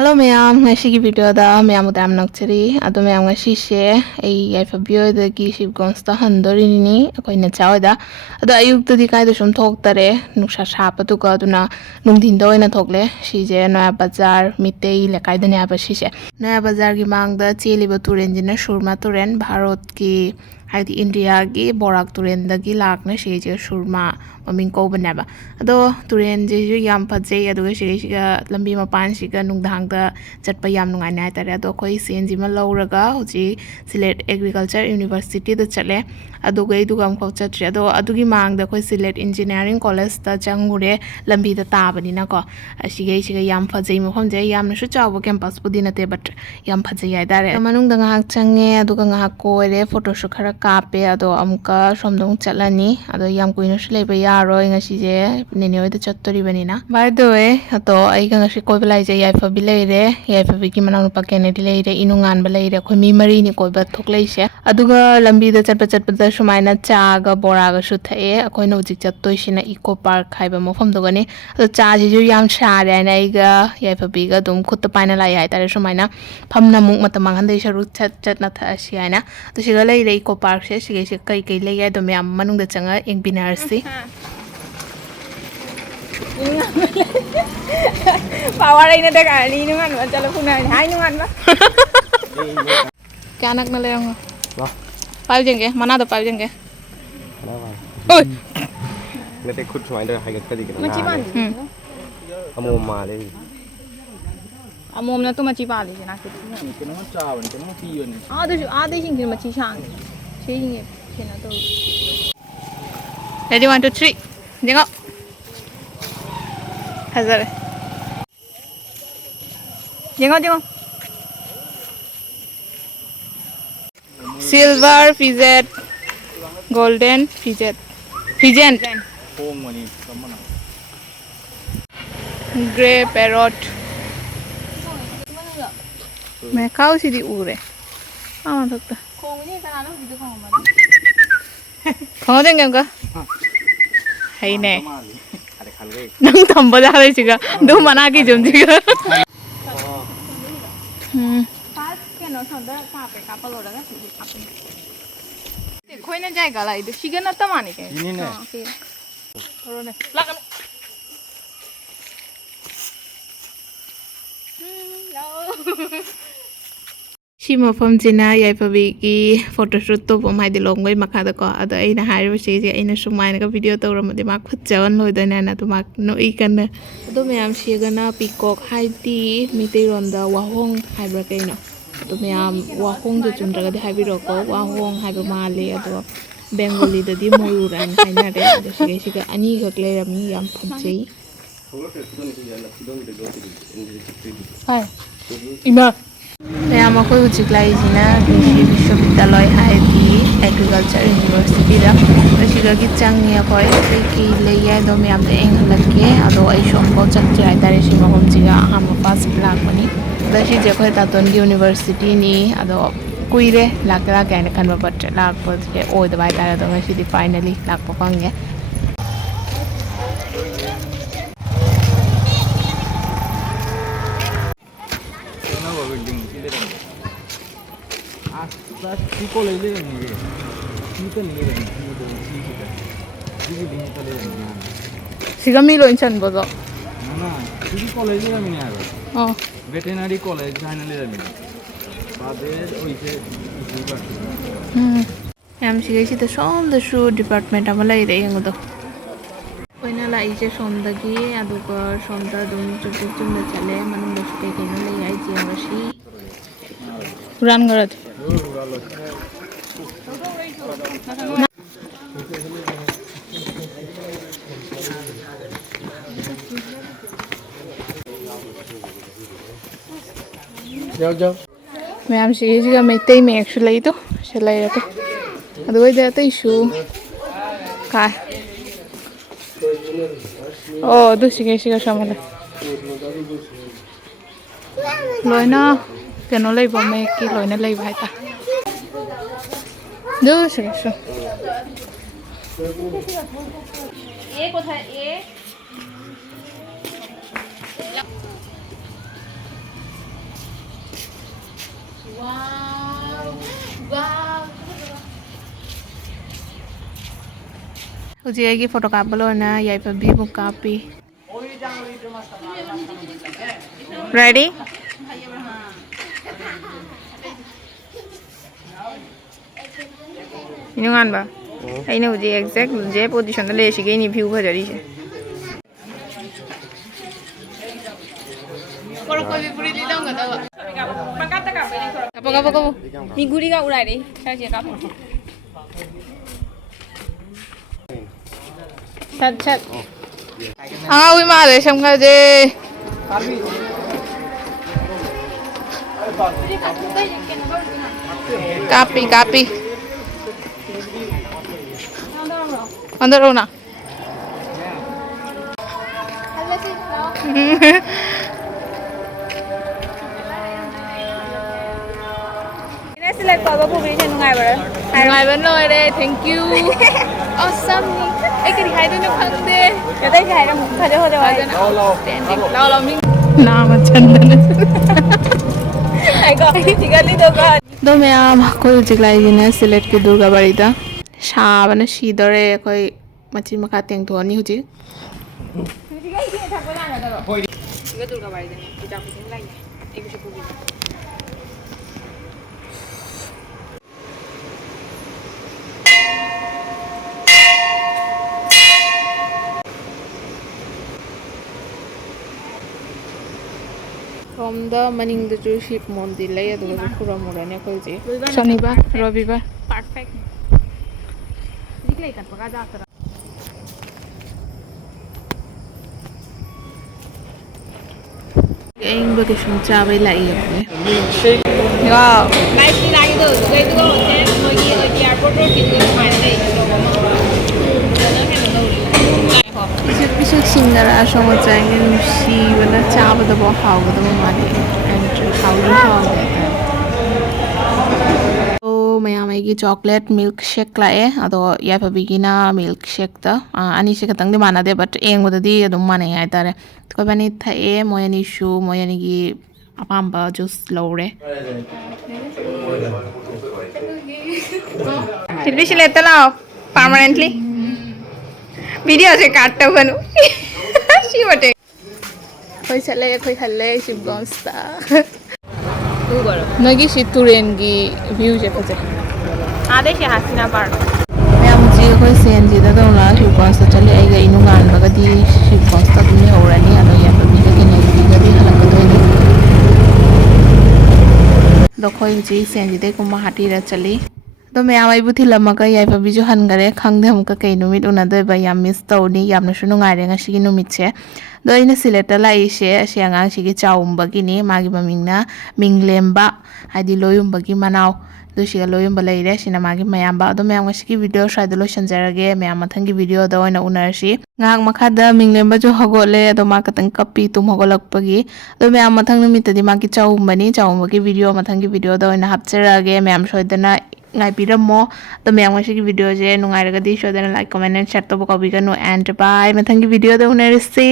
Hello ma'am, ngayong video da ma'am udam nagchari ado ma'am ngayon siya ay alphabet da ki ship gonsta handori ni ako ina chaw da ado ayuk to di kay do sum thok tare nuksa sapa to ka na nung din do ina thokle si je Noya Bazar mitei le kay da ne aba si Noya Bazar gi mang da cheli ba turen jina surma turen Bharat ki haidi India gi borak turen da gi lakna si je surma maming ko banaba ado turen je ju yam phajei ado si ga lambi mapan si ga nungdang da chatpa yam nungai na tare ado koi CNG ma lauraga huji Sylhet Agriculture University da chale ado gai du gam ko chatre ado adugi mang da koi Sylhet Engineering College da changure lambi da ta bani na ko si ga yam phajei ma phom je yam na su chaw campus pudi na te but yam phajei ai dare manung da ngahak change ado ga ngahak ko re photo su khara kape ado amka somdong chalani ado yam kuina su leba yaro inga si je nene oi da chattori bani na by the way ato ai ga ngasi koi balai je yai fa bilai re yai fa biki manang pa Kennedy lei re inungan balai re khoi mi mari ni koi ba thok lei se aduga lambi da chatpa da sumaina cha ga bora ga su thae akoi no jik chattoi sina eco park khaiba mofam do gani ado cha ji ju yam sha re na ai ga yai fa bi ga dum khut pa na lai ai tare sumaina phamna muk matamang han dei sharu chat na tha si ai na to siga lei re eco park se si kai kai lei ai do me am manung da changa eng binar si Power ini dek ini nungan ba chala punai hai nungan ba क्या नक न ले रहा हूँ वाह pipe देंगे मना दो पाइप देंगे ओए मैं ते खुद सुनाई दे हाई का दी करना machi ban Amo Male amom na tu machi ba le na ke cái nó trào cái nó phi rồi a de sing machi sang che sing ke na to ready 1 2 3 देखो हजार jengo silver fidget golden fidget pheasant khô mà đi tấm mà nào grey parrot मैं खाओ सीधी उरे हाँ सकता khong ni kana no bidu khong ma खाओ देंगे उनका है ने अरे खान गए नंग तंबा जा रही चिका दो मना की जुम चिका pas ke no thonda ka pe ka palo da si ka pe te khoi na jai ga lai du siga na ta mani ke ini nih okay रो ने लगन ꯁꯤ ꯃꯐꯝꯁꯤꯅ ꯌꯥꯏꯐꯕꯤꯒꯤ ꯐꯣꯇꯣꯁꯨꯠ ꯇꯧꯐꯝ ꯍꯥꯏꯗꯤ ꯂꯣꯡꯕꯩ ꯃꯈꯥꯗꯀꯣ ꯑꯗꯣ ꯑꯩꯅ ꯍꯥꯏꯔꯤꯕꯁꯤꯁꯦ ꯑꯩꯅ ꯁꯨꯃꯥꯏꯅꯒ ꯚꯤꯗꯤꯑꯣ ꯇꯧꯔꯝꯃꯗꯤ ꯃꯥ ꯈꯨꯠ ꯆꯥꯎꯍꯟ ꯂꯣꯏꯗꯣꯏꯅꯦꯅ ꯑꯗꯣ ꯃꯥ ꯅꯣꯛꯏ ꯀꯟꯅ ꯑꯗꯣ ꯃꯌꯥꯝ ꯁꯤꯒꯅ ꯄꯤꯀꯣꯛ ꯍꯥꯏꯗꯤ ꯃꯩꯇꯩꯔꯣꯟꯗ ꯋꯥꯍꯣꯡ ꯍꯥꯏꯕ꯭ꯔꯥ ꯀꯩꯅꯣ ꯑꯗꯣ ꯃꯌꯥꯝ ꯋꯥꯍꯣꯡꯗꯣ ꯆꯨꯝꯗ꯭ꯔꯒꯗꯤ ꯍꯥꯏꯕꯤꯔꯛꯑꯣꯀꯣ ꯋꯥꯍꯣꯡ ꯍꯥꯏꯕ ꯃꯥꯜꯂꯦ ꯑꯗꯣ ꯕꯦꯡꯒꯣꯂꯤꯗꯗꯤ ꯃꯣꯌꯨꯔ ꯍꯥꯏꯅ ꯍꯥꯏꯅꯔꯦ ꯑꯗꯣ ꯁꯤꯒ ꯑꯅꯤꯈꯛ ꯂꯩꯔꯝꯃꯤ ꯌꯥꯝ ꯐꯖꯩ ꯍꯥꯏ ꯏꯃꯥ ꯃꯌꯥꯝ ꯑꯩꯈꯣꯏ ꯍꯧꯖꯤꯛ ꯂꯥꯛꯏꯁꯤꯅ ꯀ꯭ꯔꯤꯁꯤ ꯕꯤꯁ꯭ꯋꯕꯤꯗ꯭ꯌꯥꯂय ꯍꯥꯏꯗꯤ ꯑꯦꯒ꯭ꯔꯤꯀꯜꯆꯔ ꯌꯨꯅꯤꯚꯔꯁꯤꯇꯤꯗ ꯁꯤꯗꯒꯤ ꯆꯪꯉꯦ ꯑꯩꯈꯣꯏ ꯀꯩꯀꯩ ꯂꯩ ꯍꯥꯏꯗꯣ ꯃꯌꯥꯝꯗ ꯌꯦꯡꯍꯜꯂꯛꯀꯦ ꯑꯗꯣ ꯑꯩꯁꯨ ꯑꯃꯨꯛꯐꯥꯎ ꯆꯠꯇ꯭ꯔꯤ ꯍꯥꯏꯇꯥꯔꯦ ꯁꯤ ꯃꯐꯝꯁꯤꯒ ꯑꯍꯥꯟꯕ ꯐꯥꯔꯁ ꯂꯥꯛꯄꯅꯤ ꯑꯗꯣ ꯁꯤꯁꯦ ꯑꯩꯈꯣꯏ ꯇꯥꯇꯣꯟꯒꯤ ꯌꯨꯅꯤꯚꯔꯁꯤꯇꯤꯅꯤ ꯑꯗꯣ ꯀꯨꯏꯔꯦ ꯂꯥꯛꯀꯦ ꯍꯥꯏꯅ ꯈꯟꯕ ꯕꯠ ꯂꯥꯛꯄꯁꯦ ꯑꯣꯏꯗꯕ ꯍꯥꯏꯇꯥꯔꯦ ꯑꯗꯣ ꯉꯁꯤꯗꯤ ꯐꯥꯏꯅꯦꯂꯤ ꯂꯥꯛꯄ ꯐꯪꯉꯦ nó vào bình định cái đây à ta chỉ có lấy lên gì chỉ có lấy lên chỉ có chỉ cái bình ta lấy lên siga mi loin chan bozo ना chỉ có lấy lên mình à oh veterinary college जाने ले mình बादे वैसे ꯌꯥꯝ ꯁꯤꯒꯩꯁꯤꯗ ꯁꯣꯝꯗꯁꯨ ꯗꯤꯄꯥꯔꯠꯃꯦꯟट ꯑꯃ ꯂꯩꯔꯦ ꯌꯦꯡꯉꯨꯗꯣ ꯑꯩꯈꯣꯏꯅ ꯂꯥꯛꯏꯁꯦ ꯁꯣꯝꯗꯒꯤ ꯑꯗꯨꯒ ꯁꯣꯝꯗ ꯑꯗꯨꯝ ꯆꯨꯝꯅ ꯆꯠꯂꯦ ꯃꯅꯨꯡꯗꯁꯨ ꯀꯩ ꯀꯩꯅꯣ ꯂꯩ ꯍꯥꯏꯁꯦ ꯌꯦꯡꯉꯁꯤ ꯍꯨꯔꯥꯟꯈ꯭ꯔꯗꯤ जाओ जाओ ꯃꯌꯥꯝ ꯁꯤꯒꯩꯁꯤꯒ ꯃꯩꯇꯩ ꯃꯌꯦꯛꯁꯨ ꯂꯩꯗꯣ ꯁꯤ ꯂꯩꯔꯦꯀꯣ ꯑꯗꯨꯋꯥꯏꯗ ꯑꯇꯩꯁꯨ ꯀꯥꯏ ꯑꯣ ꯑꯗꯨ ꯁꯤꯒꯩꯁꯤꯒ ꯁꯝꯍꯜꯂꯦ ꯂꯣꯏꯅ ꯀꯩꯅꯣ ꯂꯩꯕ ꯃꯌꯦꯛꯀꯤ ꯂꯣꯏꯅ ꯂꯩꯕ ꯍꯥꯏꯇꯥꯔꯦ ꯑꯗꯨ ꯁꯤꯒꯩꯁꯨ ए কোথায় এ ꯍꯧꯖꯤꯛ ꯑꯩꯒꯤ ꯐꯣꯇꯣ ꯀꯥꯞꯄ ꯂꯣꯏꯅ ꯌꯥꯏꯐꯕꯤꯃꯨꯛ ꯀꯥꯞꯄꯤ ready ꯅꯨꯡꯉꯥꯟꯕ ꯑꯩꯅ ꯍꯧꯖꯤꯛ ꯑꯦꯛꯖꯦꯛ ꯖꯦ ꯄꯣꯖꯤꯁꯟꯗ ꯂꯩꯔꯤꯁꯤꯒꯩꯅꯤ view ꯐꯖꯔꯤꯁꯦ kapo kapo kapo ni guri ka urai deh saya je kapo chat chat ah ui ma de sam ka je copy copy अंदर हो ना select tauba phubi che nungai bara ngai ban loi de thank you awesome ai cái gì hai đứa nó khăng đi ya dai hai ra mun khade hode wa lao lao min na ma chan na ai go tigali do ga do me am ko jiglai ne select ke durga bari da sha bana shi dore koi machi maka teng tho ni huji tigai ni thakko la na da tiga durga bari da kita puting lai ai bisu phubi from the maning the ju ship mondi lay aduga pura mura ne koi ji shanibar rabibar perfect diklai kan paga ja tara anh vacation cha bai lai ye wow nice ni lagi do gai do ne mo gi airport ro kin go mai dai do ma na kan do Isik isik singara asong chang en si bana cha ba da bo haw da ma mani and how you how so mayam ai gi chocolate milk shake la e ado ya pa bigina milk shake da ani se katang de mana de but eng da di adum mane ai tare ko bani tha e moyani shu moyani gi apamba juice lore Silvi sileta lao permanently video se katta banu si bate khoi chale khoi khalle sip gonsta tu garo nagi si turen gi view je phaje ade si hasina par mayam ji khoi sen ji da dong la sip gonsta chale ai ga inu ngan ba ga di sip gonsta dum ne horani ado ya pa bi ga ne bi ga di halak do ni do khoi ji sen ji de ko ma hati ra chali do mayam ai bu thilama ka yai pa bi ju han gare khangdam ka kai numit una doi ba yam miss tawni yamna shu nungai re nga shi gi numit che do ina sileta la ise ase angang shi gi chaumba gi ni magi mamingna minglemba hadi loyumba gi manaw do shi ga loyumba leire sina magi mayamba do mayam ga shi gi video sha do lo shanjarage mayam mathang gi video da oina unarshi ngang makha da minglemba ju hagole do ma katang kapi tum hagolak pagi do mayam mathang numit di magi chaumba ni chaumba gi video mathang gi video da oina hapcherage mayam soidana ngai piramo to mayam ga shi gi video je nungai raga di soidana like comment and share to ko bigano and bye mathang gi video da unarsi